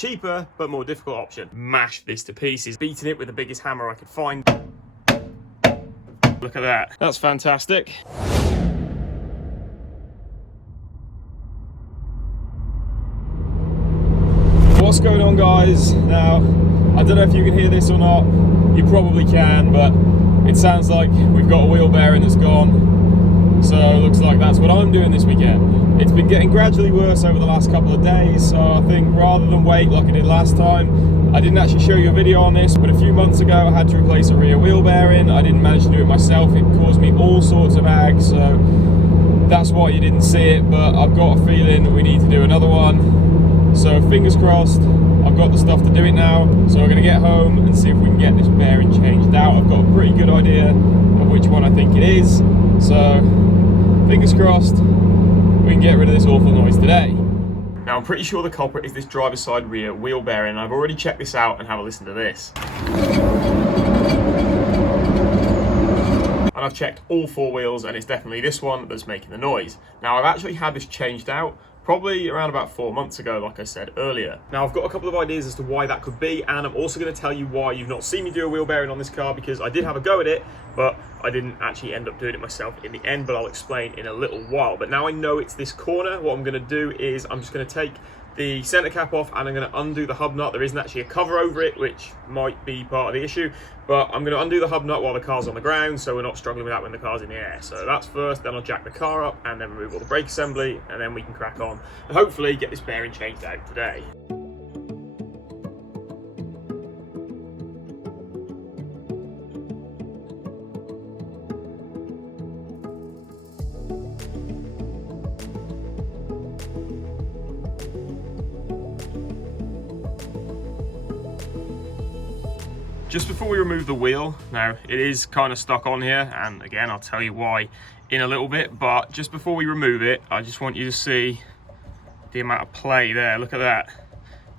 cheaper but more difficult option. Mashed this to pieces, beating it with the biggest hammer I could find. Look at that. That's fantastic. What's going on, guys? Now, I don't know if you can hear this or not. You probably can, but it sounds like we've got a wheel bearing that's gone. So it looks like that's what I'm doing this weekend. It's been getting gradually worse over the last couple of days, so I think rather than wait like I did last time, I didn't actually show you a video on this, but a few months ago I had to replace a rear wheel bearing. I didn't manage to do it myself. It caused me all sorts of ag, so that's why you didn't see it, but I've got a feeling that we need to do another one. So fingers crossed, I've got the stuff to do it now. So we're going to get home and see if we can get this bearing changed out. I've got a pretty good idea of which one I think it is. So fingers crossed, we can get rid of this awful noise today. Now I'm pretty sure the culprit is this driver's side rear wheel bearing. I've already checked this out and have a listen to this. And I've checked all four wheels and it's definitely this one that's making the noise. Now I've actually had this changed out probably around about 4 months ago, like I said earlier. Now I've got a couple of ideas as to why that could be, and I'm also going to tell you why you've not seen me do a wheel bearing on this car, because I did have a go at it, but I didn't actually end up doing it myself in the end, but I'll explain in a little while. But now I know it's this corner, what I'm going to do is I'm just going to take the center cap off and I'm going to undo the hub nut. There isn't actually a cover over it, which might be part of the issue, but I'm going to undo the hub nut while the car's on the ground so we're not struggling with that when the car's in the air. So that's first, then I'll jack the car up and then remove all the brake assembly, and then we can crack on and hopefully get this bearing changed out today. Just before we remove the wheel, now it is kind of stuck on here, and again I'll tell you why in a little bit, but just before we remove it, I just want you to see the amount of play there. Look at that.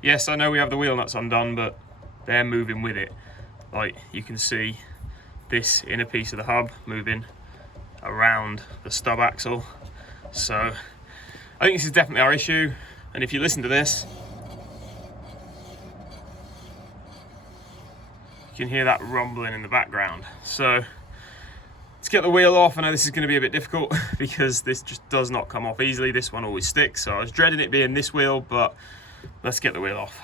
Yes, I know we have the wheel nuts undone, but they're moving with it. Like you can see this inner piece of the hub moving around the stub axle. So I think this is definitely our issue, and if you listen to this, you can hear that rumbling in the background. So let's get the wheel off. I know this is going to be a bit difficult because this just does not come off easily. This one always sticks, so I was dreading it being this wheel, but let's get the wheel off.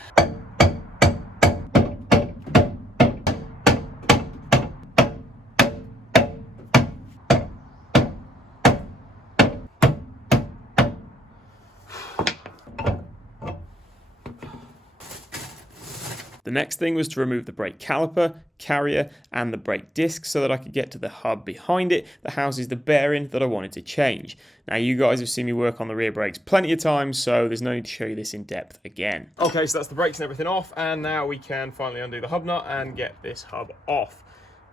The next thing was to remove the brake caliper, carrier, and the brake disc so that I could get to the hub behind it that houses the bearing that I wanted to change. Now you guys have seen me work on the rear brakes plenty of times, so there's no need to show you this in depth again. Okay, so that's the brakes and everything off, and now we can finally undo the hub nut and get this hub off.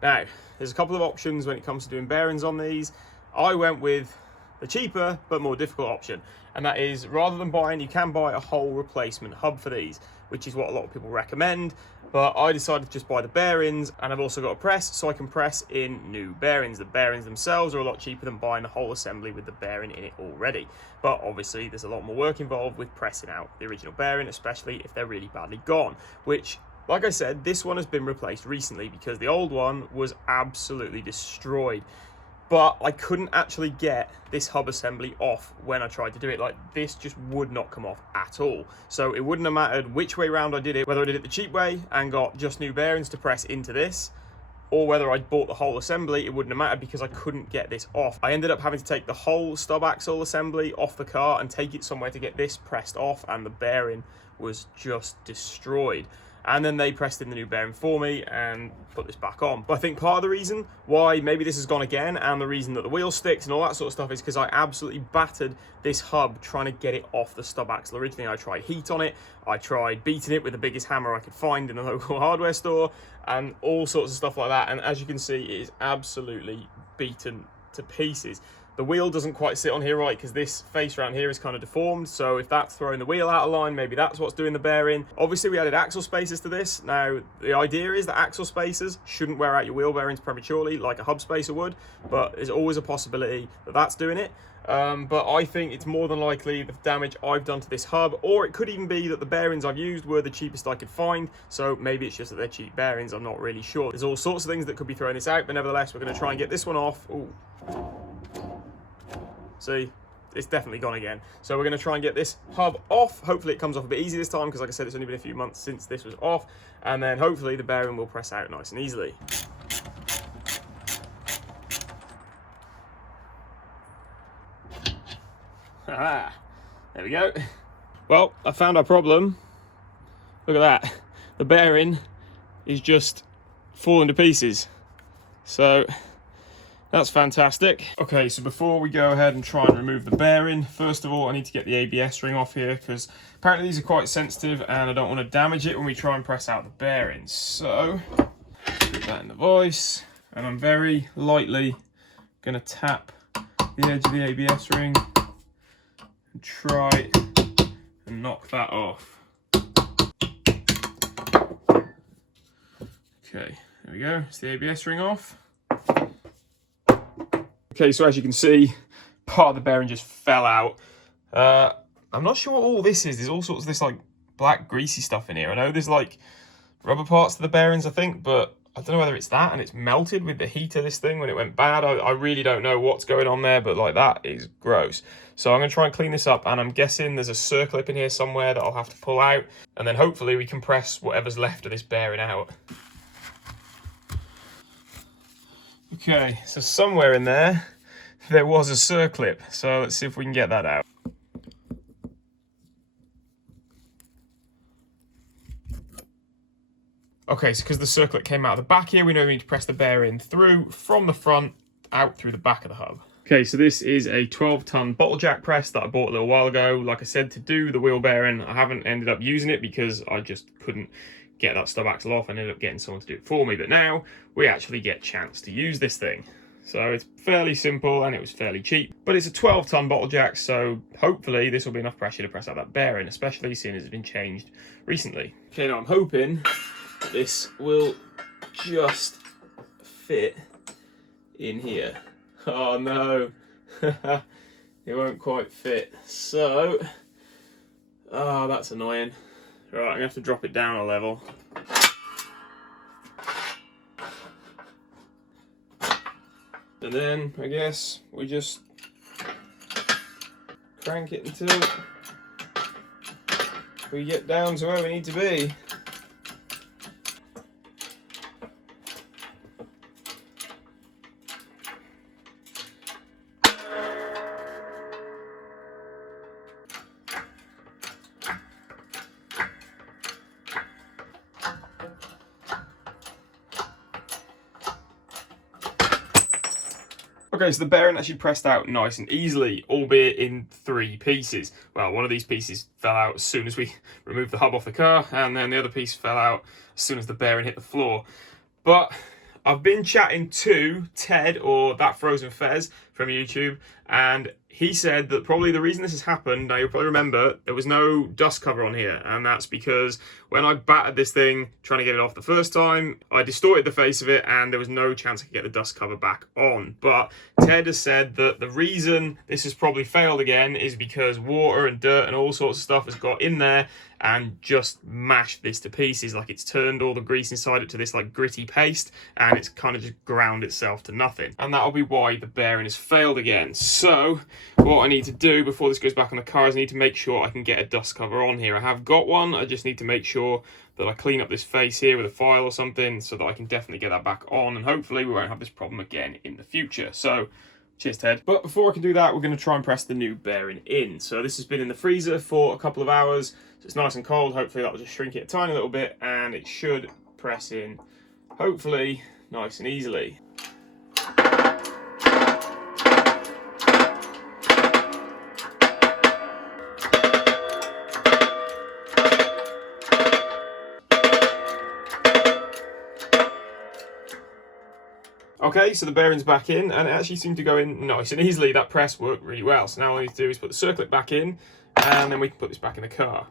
Now, there's a couple of options when it comes to doing bearings on these. I went with the cheaper but more difficult option, and that is rather than buying, you can buy a whole replacement hub for these, which is what a lot of people recommend, but I decided to just buy the bearings, and I've also got a press so I can press in new bearings. The bearings themselves are a lot cheaper than buying a whole assembly with the bearing in it already, but obviously there's a lot more work involved with pressing out the original bearing, especially if they're really badly gone, which, like I said, this one has been replaced recently because the old one was absolutely destroyed. But I couldn't actually get this hub assembly off when I tried to do it. Like, this just would not come off at all. So it wouldn't have mattered which way round I did it, whether I did it the cheap way and got just new bearings to press into this, or whether I bought the whole assembly, it wouldn't have mattered because I couldn't get this off. I ended up having to take the whole stub axle assembly off the car and take it somewhere to get this pressed off, and the bearing was just destroyed. And then they pressed in the new bearing for me and put this back on. But I think part of the reason why maybe this has gone again, and the reason that the wheel sticks and all that sort of stuff, is because I absolutely battered this hub trying to get it off the stub axle. Originally I tried heat on it, I tried beating it with the biggest hammer I could find in the local hardware store, and all sorts of stuff like that, and as you can see, it is absolutely beaten to pieces. The wheel doesn't quite sit on here right because this face around here is kind of deformed. So if that's throwing the wheel out of line, maybe that's what's doing the bearing. Obviously we added axle spacers to this. Now the idea is that axle spacers shouldn't wear out your wheel bearings prematurely like a hub spacer would, but there's always a possibility that that's doing it. But I think it's more than likely the damage I've done to this hub, or it could even be that the bearings I've used were the cheapest I could find. So maybe it's just that they're cheap bearings, I'm not really sure. There's all sorts of things that could be throwing this out, but nevertheless, we're gonna try and get this one off. Ooh. See, it's definitely gone again. So we're gonna try and get this hub off. Hopefully it comes off a bit easy this time, because like I said, it's only been a few months since this was off. And then hopefully the bearing will press out nice and easily. There we go. Well, I found our problem. Look at that. The bearing is just falling to pieces. So that's fantastic. Okay, so before we go ahead and try and remove the bearing, first of all, I need to get the ABS ring off here because apparently these are quite sensitive and I don't want to damage it when we try and press out the bearings. So put that in the vise, and I'm very lightly going to tap the edge of the ABS ring and try and knock that off. Okay, there we go. It's the ABS ring off. Okay, so as you can see, part of the bearing just fell out. I'm not sure what all this is. There's all sorts of this like black greasy stuff in here. I know there's like rubber parts to the bearings, I think, but I don't know whether it's that and it's melted with the heat of this thing when it went bad. I really don't know what's going on there, but like that is gross. So I'm going to try and clean this up, and I'm guessing there's a circlip in here somewhere that I'll have to pull out, and then hopefully we can press whatever's left of this bearing out. Okay, so somewhere in there was a circlip, so let's see if we can get that out. Okay, so because the circlip came out of the back here, we know we need to press the bearing through from the front out through the back of the hub. Okay, so this is a 12-ton bottle jack press that I bought a little while ago. Like I said, to do the wheel bearing, I haven't ended up using it because I just couldn't get that stub axle off. I ended up getting someone to do it for me, but now we actually get a chance to use this thing. So it's fairly simple and it was fairly cheap, but it's a 12-ton bottle jack, so hopefully this will be enough pressure to press out that bearing, especially seeing as it's been changed recently. Okay, now I'm hoping this will just fit in here. Oh no, it won't quite fit. So, oh, that's annoying. Right, I'm gonna have to drop it down a level. And then I guess we just crank it until we get down to where we need to be. Okay, so the bearing actually pressed out nice and easily, albeit in 3 pieces. Well, one of these pieces fell out as soon as we removed the hub off the car, and then the other piece fell out as soon as the bearing hit the floor. But I've been chatting to Ted, or That Frozen Fez from YouTube, and he said that probably the reason this has happened, now you'll probably remember, there was no dust cover on here, and that's because when I battered this thing trying to get it off the first time, I distorted the face of it and there was no chance I could get the dust cover back on. But Ted has said that the reason this has probably failed again is because water and dirt and all sorts of stuff has got in there and just mashed this to pieces. Like, it's turned all the grease inside it to this like gritty paste, and it's kind of just ground itself to nothing. And that'll be why the bearing has failed again. So what I need to do before this goes back on the car is I need to make sure I can get a dust cover on here. I have got one, I just need to make sure that I clean up this face here with a file or something so that I can definitely get that back on, and hopefully we won't have this problem again in the future. So cheers, Ted. But before I can do that, we're going to try and press the new bearing in. So this has been in the freezer for a couple of hours, so it's nice and cold. Hopefully that will just shrink it a tiny little bit and it should press in, hopefully, nice and easily. Okay, so the bearing's back in, and it actually seemed to go in nice and easily. That press worked really well. So now all I need to do is put the circlip back in, and then we can put this back in the car.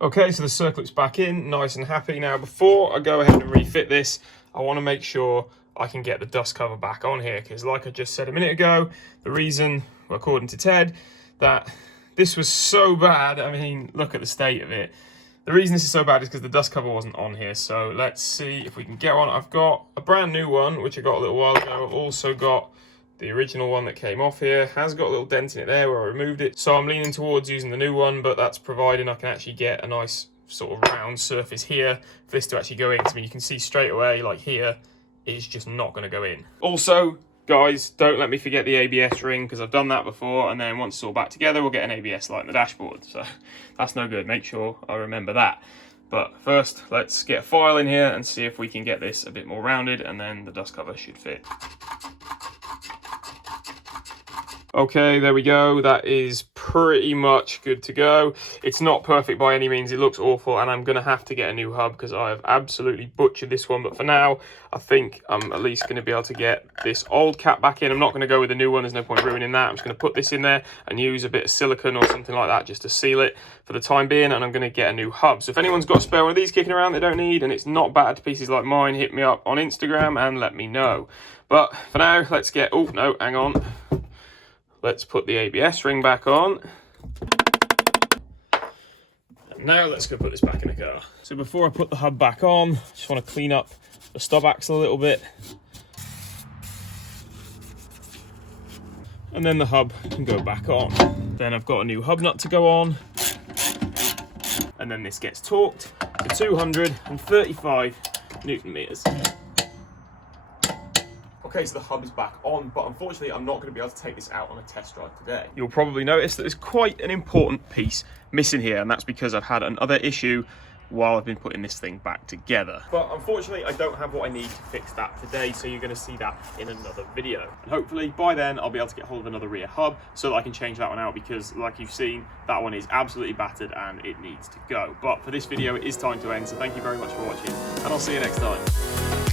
Okay, so the circlip's back in, nice and happy. Now, before I go ahead and refit this, I want to make sure I can get the dust cover back on here, because like I just said a minute ago, the reason, according to Ted, that this was so bad, I mean, look at the state of it. The reason this is so bad is because the dust cover wasn't on here. So let's see if we can get one. I've got a brand new one, which I got a little while ago. I've also got the original one that came off here. Has got a little dent in it there where I removed it. So I'm leaning towards using the new one, but that's providing I can actually get a nice sort of round surface here for this to actually go in. I mean, you can see straight away, like here, it's just not going to go in. Also, guys, don't let me forget the ABS ring, because I've done that before, and then once it's all back together, we'll get an ABS light in the dashboard. So that's no good. Make sure I remember that. But first, let's get a file in here and see if we can get this a bit more rounded, and then the dust cover should fit. Okay, there we go. That is pretty much good to go. It's not perfect by any means. It looks awful, and I'm going to have to get a new hub because I have absolutely butchered this one. But for now, I think I'm at least going to be able to get this old cap back in. I'm not going to go with the new one. There's no point ruining that. I'm just going to put this in there and use a bit of silicone or something like that just to seal it for the time being, and I'm going to get a new hub. So if anyone's got a spare one of these kicking around they don't need, and it's not battered to pieces like mine, hit me up on Instagram and let me know. But for now, let's get... Oh, no, hang on. Let's put the ABS ring back on. And now let's go put this back in the car. So before I put the hub back on, I just want to clean up the stub axle a little bit. And then the hub can go back on. Then I've got a new hub nut to go on. And then this gets torqued to 235 Newton meters. Okay, so the hub is back on, but unfortunately I'm not going to be able to take this out on a test drive today. You'll probably notice that there's quite an important piece missing here, and that's because I've had another issue while I've been putting this thing back together. But unfortunately I don't have what I need to fix that today, so you're going to see that in another video. And hopefully by then I'll be able to get hold of another rear hub so that I can change that one out, because like you've seen, that one is absolutely battered and it needs to go. But for this video it is time to end, so thank you very much for watching, and I'll see you next time.